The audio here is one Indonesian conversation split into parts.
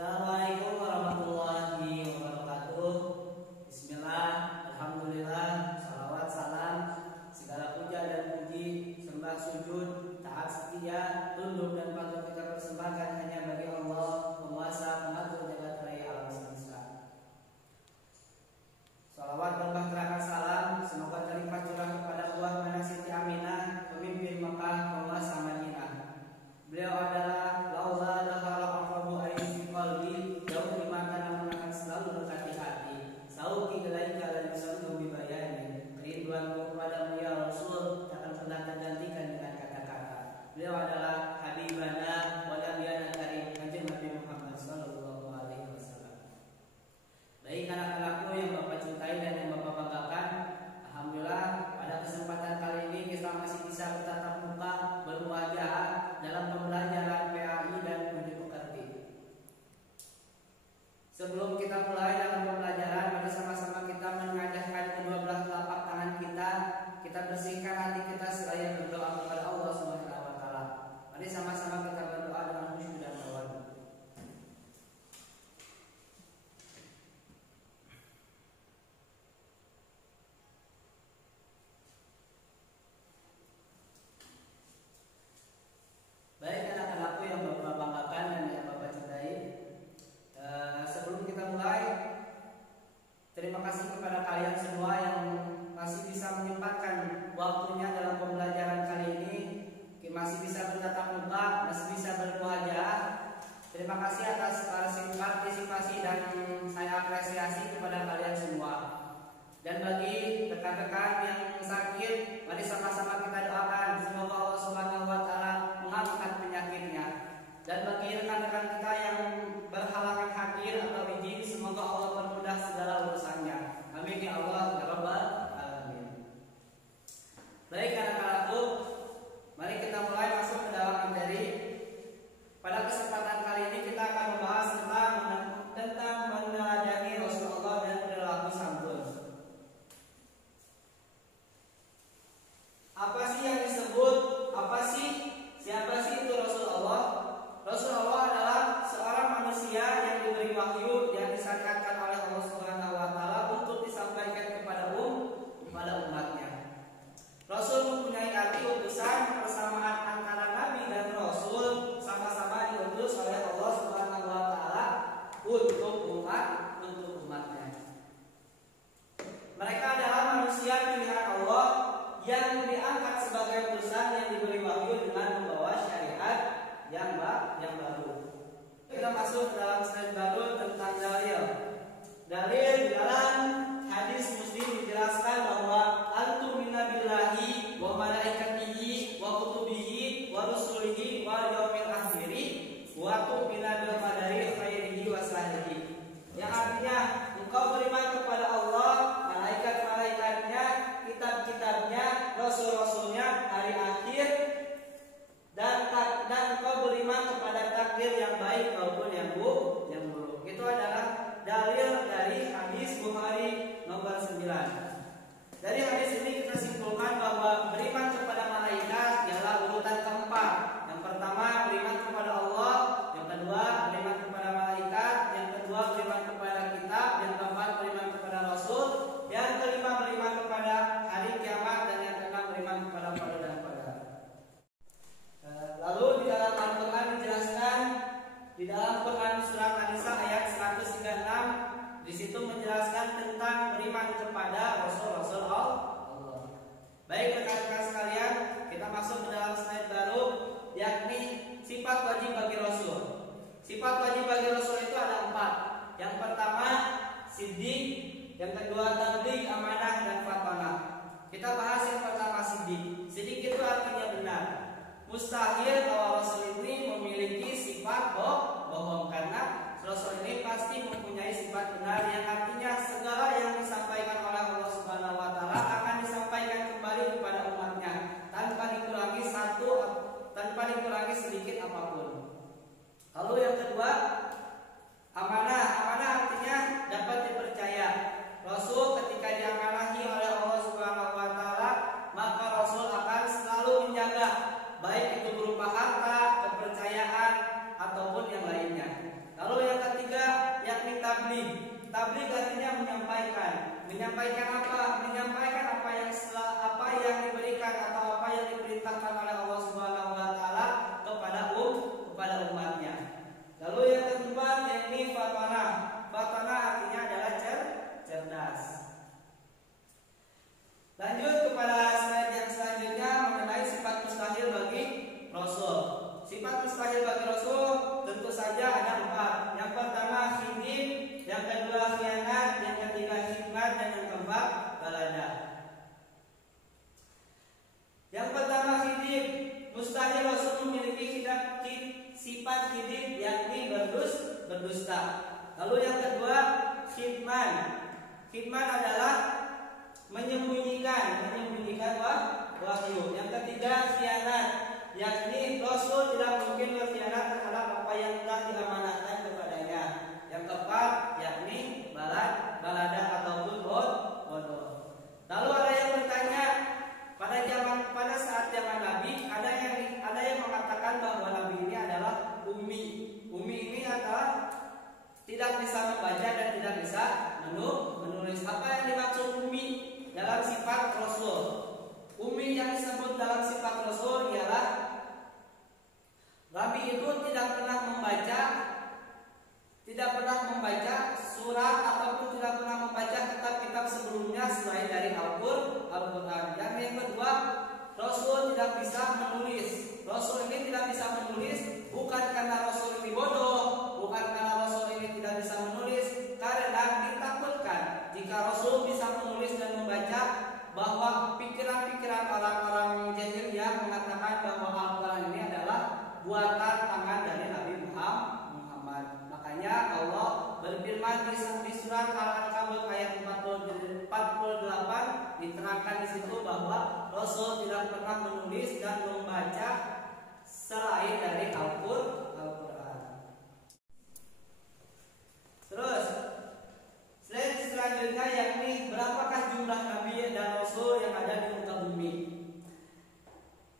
Assalamualaikum warahmatullahi wabarakatuh. Bismillah, alhamdulillah, salawat, salam, segala puja dan puji, sembah, sujud, taat, setia, tunduk dan patuh kita persembahkan hanya bagi Allah, penguasa, pengatur jagat raya alam semesta. Salawat berbahagia salam, semoga terlimpah curah kepada buah mana Siti Aminah, pemimpin Mekah, penguasa Madinah. Beliau adalah laula dahara aqrabu ayyuhi qalbi, jauh di mata namun akan selalu dekat di hati. Sauki ilaika la yusallu bi bayani, kerinduanku kepadamu ya Rasul takkan pernah tergantikan dengan kata-kata. Beliau adalah habibana wa nabiyana karim, Kanjeng Nabi Muhammad sallallahu alaihi wasallam. Baik anak-anakku yang Bapak cintai dan yang Bapak banggakan, alhamdulillah pada kesempatan kali ini kita masih bisa bertatap muka, berwajah dalam pembelajaran PAI dan budi pekerti. Sebelum kita mulai dalam pembelajaran, mari sama-sama kita mengajahkan kedua belah telapak tangan kita bersihkan hati kita seraya berdoa kepada Allah Subhanahu wa taala. Mari sama-sama kita berdoa dengan khusyuk dan tawadhu. Baik anak-anakku yang Bapak banggakan dan yang Bapak cintai, sebelum kita mulai, terima kasih kepada kalian semua yang masih bisa menyempatkan waktunya dalam pembelajaran kali ini, masih bisa bertatap muka, masih bisa berwajah. Terima kasih atas partisipasi dan saya apresiasi kepada kalian semua. Dan bagi rekan-rekan yang sakit, mari sama-sama kita doakan semoga Allah Subhanahu wa taala mengangkat penyakitnya. Dan bagi rekan-rekan kita yang berhalangan hadir atau izin, semoga Allah permudah segala urusannya. Amin ya Allah ya rabbal alamin. Baik anak-anakku, mari kita mulai masuk ke dalam materi. Pada kesempatan kali ini kita akan membahas tentang meneladani Rasulullah dan perilaku santun. Apa sih yang disebut? Siapa sih itu Rasulullah? Rasulullah adalah seorang manusia yang diberi wahyu yang disyariatkan oleh Allah Subhanahu wa taala untuk disampaikan kepada umatnya. Rasul mempunyai arti utusan, persamaan antara nabi dan rasul sama-sama diutus oleh Allah Subhanahu wa taala untuk umatnya. Mereka adalah manusia pilihan Allah yang diangkat sebagai utusan yang diberi wahyu dengan membawa syariat yang baru. Kita masuk ke dalam slide baru tentang dalil. Dalil di dalam hadis Muslim dijelaskan bahwa antumina billahi wa malaikatihi wa kutubihi wa rusulihi wa yaumil akhiri wa tu'mina bil qadari khairihi wa syarrihi. Yang artinya engkau beriman kepada Allah, malaikat-malaikatnya, kitab-kitabnya, rasul-rasulnya, hari akhir, dan engkau beriman kepada takdir yang baik maupun yang buruk. Itu adalah dalil dari hadis Bukhari nomor 9. Dari hadis ini kita simpulkan bahwa beriman kepada malaikat ialah urutan keempat. Yang pertama beriman kepada Allah, yang kedua beriman kepada malaikat, yang kedua beriman kepada kitab, yang keempat beriman kepada rasul, yang kelima beriman kepada hari kiamat, dan yang keenam beriman kepada pada dan pada. Lalu di dalam Al-Quran dijelaskan di dalam Quran surat An-Nisa ayat 136, di situ menjelaskan tentang beriman kepada rasul-rasul Allah. Baik rekan-rekan sekalian, kita masuk ke dalam slide baru, yakni sifat wajib bagi rasul. Sifat wajib bagi rasul itu ada 4. Yang pertama siddiq, yang kedua tabligh, amanah, dan fatanah. Kita bahas yang pertama siddiq. Siddiq itu artinya benar. Mustahil bahwa Rasul ini memiliki sifat bohong, karena Rasul ini pasti mempunyai sifat benar, yang artinya segala yang disampaikan oleh Allah Subhanahu wa taala akan disampaikan kembali kepada umatnya tanpa dikurangi sedikit apapun. Lalu yang kedua amanah. Amanah artinya dapat dipercaya. Rasul ketika diamanahi oleh Allah Subhanahu wa taala, maka Rasul akan selalu menjaga, baik itu berupa harta, Tabligh artinya menyampaikan. Menyampaikan apa? Menyampaikan apa yang diberikan atau apa yang diperintahkan oleh Allah Subhanahu wa taala kepada umatnya. Lalu yang keempat yakni fatana. Fatana artinya adalah cerdas. Lanjut kepada slide yang selanjutnya mengenai sifat mustahil bagi Rasul. Sifat mustahil bagi Rasul tentu saja ada 4. Yang pertama khidib, yang kedua khianat, yang ketiga hikmat, dan yang keempat balada. Yang pertama khidib, mustahil Rasul memiliki sifat khidib yakni berdusta. Lalu yang kedua khidman. Khidman adalah menyembunyikan wahyu. Yang ketiga khianat, yakni Rasul tidak mungkin berkhianat terhadap apa yang telah diamanahkan kepadanya. Yang keempat yakni balada ataupun bodoh. Lalu ada yang bertanya, pada saat zaman Nabi ada yang mengatakan bahwa Nabi ini adalah ummi. Ummi ini adalah tidak bisa membaca dan tidak bisa menulis. Apa yang dimaksud ummi dalam sifat Rasul? Ummi yang disebut dalam sifat Rasul ialah Nabi itu tidak pernah membaca surat ataupun tidak pernah membaca kitab-kitab sebelumnya selain dari Al-Quran. Dan yang kedua, Rasul tidak bisa menulis. Rasul ini tidak bisa menulis bukan karena Rasul ini bodoh, bukan karena Rasul ini tidak bisa menulis, karena ditakutkan jika Rasul bisa menulis dan membaca bahwa pikiran-pikiran orang-orang jahiliyah mengatakan bahwa Al-Quran ini adalah buatan tangan dari Nabi Muhammad. Makanya Allah berfirman di surat Al-Ankabut ayat 48 diterangkan di situ bahwa Rasul tidak pernah menulis dan membaca selain dari Al-Quran. Terus slide selanjutnya yakni berapakah jumlah Nabi dan Rasul yang ada di muka bumi.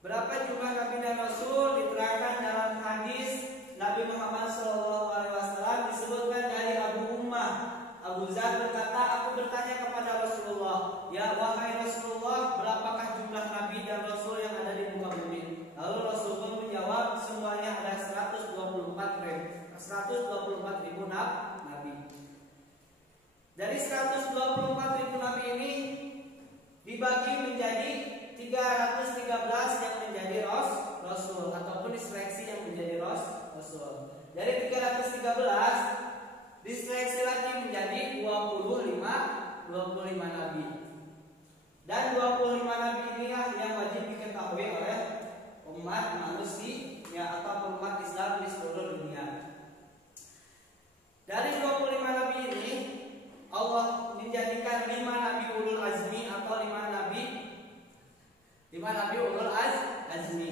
Berapa jumlah Nabi dan Rasul diterangkan dalam hadis Nabi Muhammad SAW disebutkan dari Abu Ummah. Abu Zar berkata, aku bertanya kepada Rasulullah, ya wahai Rasulullah, berapakah jumlah Nabi dan Rasul yang ada di muka bumi? Lalu Rasul pun menjawab, semuanya ada 124 ribu Nabi. Dari 124 ribu Nabi ini dibagi menjadi 313 yang menjadi Rasul ataupun diseleksi yang menjadi Rasul. Dari 313 diseleksi lagi menjadi 25 Nabi. Dan 25 Nabi inilah yang wajib diketahui oleh umat manusia atau umat Islam di seluruh dunia. Dari 25 Nabi ini Allah menjadikan 5 Nabi ulul azmi atau 5 Nabi ulul azmi.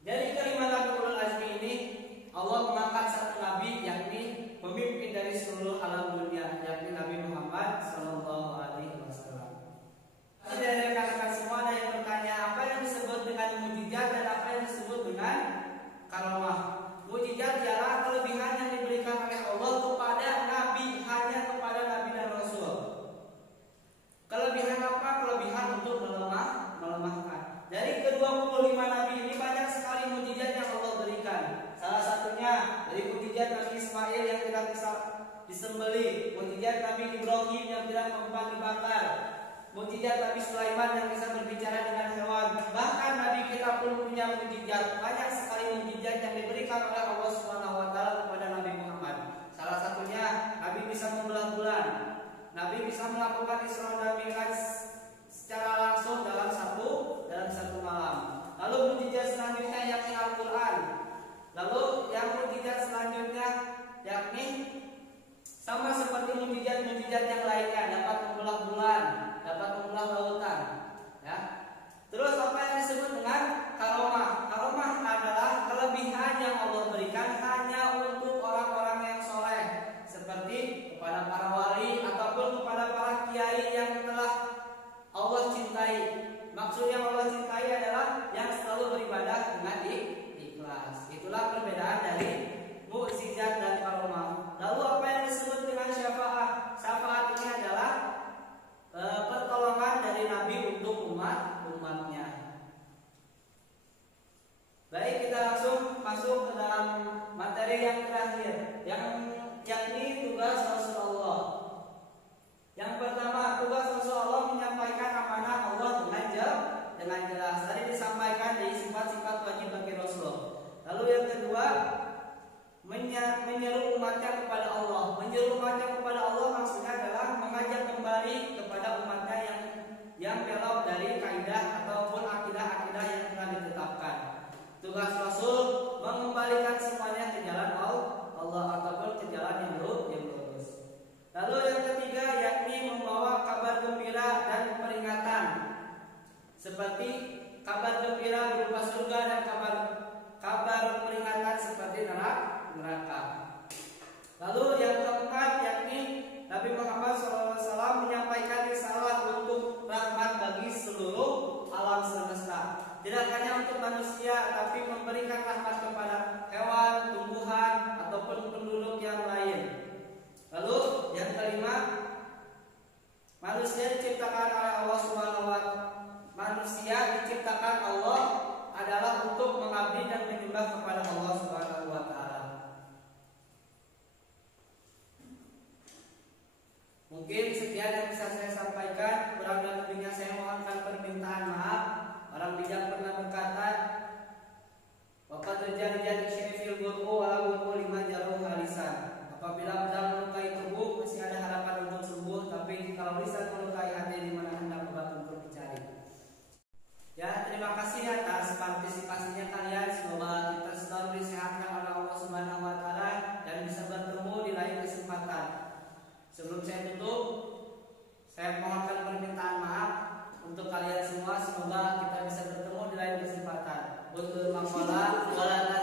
Dari kelima Nabi ulul azmi ini Allah mengangkat satu Nabi yakni pemimpin dari seluruh alam dunia yakni Nabi Muhammad Sallallahu Alaihi Wasallam. Dari rekan-rekan semua ada yang bertanya apa yang disebut dengan mukjizat dan apa yang disebut dengan karamah. Mukjizat ialah kelebihan yang diberikan oleh Allah kepada Nabi, hanya kepada Nabi dan Rasul. Kelebihan apa? Kelebihan untuk melemahkan. Dari ke-25 Nabi ini banyak sekali mukjizat yang Allah berikan. Salah satunya dari mukjizat Nabi Ismail yang tidak bisa disembelih, mukjizat Nabi Ibrahim yang tidak mempan dibakar, mukjizat Nabi Sulaiman yang bisa berbicara dengan hewan. Bahkan Nabi kita pun punya mukjizat. Banyak sekali mukjizat yang diberikan oleh Allah Subhanahu wa taala kepada Nabi Muhammad. Salah satunya Nabi bisa membelah bulan. Nabi bisa melakukan Isra dan Mi'raj secara langsung dalam satu malam. Lalu mukjizat selanjutnya yakni Al-Quran. Lalu yang mukjizat selanjutnya yakni sama seperti mukjizat yang lainnya, dapat membelah bulan, dapat membelah lautan. Ya. Terus apa yang disebut dengan karomah? Karomah adalah kelebihan yang Allah berikan hanya untuk orang-orang yang soleh, seperti kepada para wali ataupun kepada para kiai yang telah Allah cintai. Maksud yang Allah cintai adalah yang selalu beribadah dengan ikhlas. Itulah perbedaan dari mukjizat dan karomah. Lalu apa yang disebut dengan syafaat? yang terakhir, yakni tugas Rasulullah. Yang pertama, tugas Rasulullah menyampaikan amanah Allah dengan jelas. Tadi disampaikan dari sifat-sifat wajib bagi Rasul. Lalu yang kedua, menyeru umatnya kepada Allah. Menyeru umatnya kepada Allah maksudnya adalah mengajak kembali kepada umatnya yang belok dari kaidah ataupun akidah-akidah yang telah ditetapkan. Tugas Rasul mengembalikan semuanya ke jalan Allah ataupun ke jalan yang lurus. Lalu yang ketiga yakni membawa kabar gembira dan peringatan, seperti kabar gembira berupa surga dan kabar peringatan seperti neraka. Lalu yang keempat yakni Nabi Muhammad SAW menyampaikan risalah untuk rahmat bagi seluruh alam semesta. Tidak hanya untuk manusia, tapi memberikan rahmat kepada hewan, tumbuhan, ataupun penduduk yang lain. Lalu yang kelima, manusia diciptakan oleh Allah Subhanahu wa Ta'ala. Manusia diciptakan Allah adalah untuk mengabdi dan menyembah kepada Allah Subhanahu wa Ta'ala. Mungkin sekian yang bisa saya sampaikan. Kurang dan lebihnya saya mohonkan permintaan maaf. Orang bijak pernah berkata, waqad terjadi syai'il burqu wa burqu liman jaruh halisan. Apabila pedang melukai tubuh masih ada harapan untuk sembuh, tapi kalau lisan melukai hati di mana hendak obat untuk dicari. Ya, terima kasih atas partisipasinya kalian. Semoga kita selalu disehatkan oleh Allah Subhanahu wa Ta'ala dan bisa bertemu di lain kesempatan. Sebelum saya tutup, saya mohonkan permintaan maaf untuk kalian semua. Semoga kita bisa bertemu di lain kesempatan. Betul maqala wala